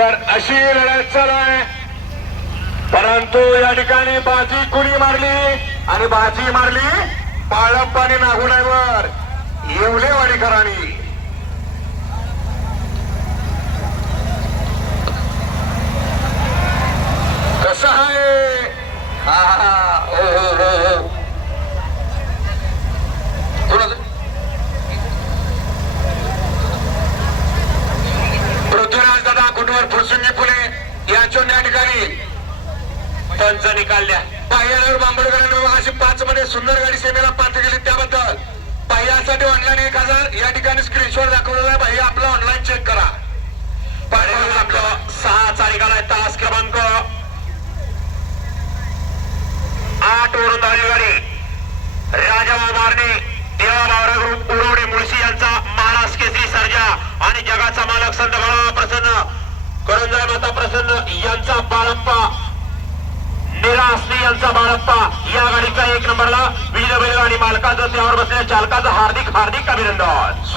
सुंदर अशी लढत चालू आहे, परंतु या ठिकाणी बाजी कुणी मारली आणि बाजी मारली बाळप्पाने नागुणावर येवलेवाडीकरांनी. कसं आहे हा हा हो हो हो हो पृथ्वीराज दादा कुटवर फुरसुंगी फुले यांच्या या ठिकाणी पंच निकालल्या. पाहिल्यावर बांबडकरांनी अशी 5 मध्ये सुंदर गाडी सेमेला पात्र केली, त्याबद्दल पाहिल्यासाठी ऑनलाईन 1000 या ठिकाणी स्क्रीनशॉट दाखवलेला आहे. भाई आपला ऑनलाईन चेक करा. आपलं 6चा निकाल आहे. तास क्रमांक 8 वरून धावली गाडी राजा मारणे देवा बावरा ग्रुप उरवडे मुळशी यांचा महाराष्ट्र केसरी सर्जा आणि जगाचा मालक संत बाळा प्रसन्न करंजाई माता प्रसन्न यांचा बाळप्पा निराश्री यांचा बाळप्पा या गाडीचा 1 नंबरला विजय बैलगाडी मालकाचं त्यावर बसलेल्या चालकाचं हार्दिक हार्दिक अभिनंदन.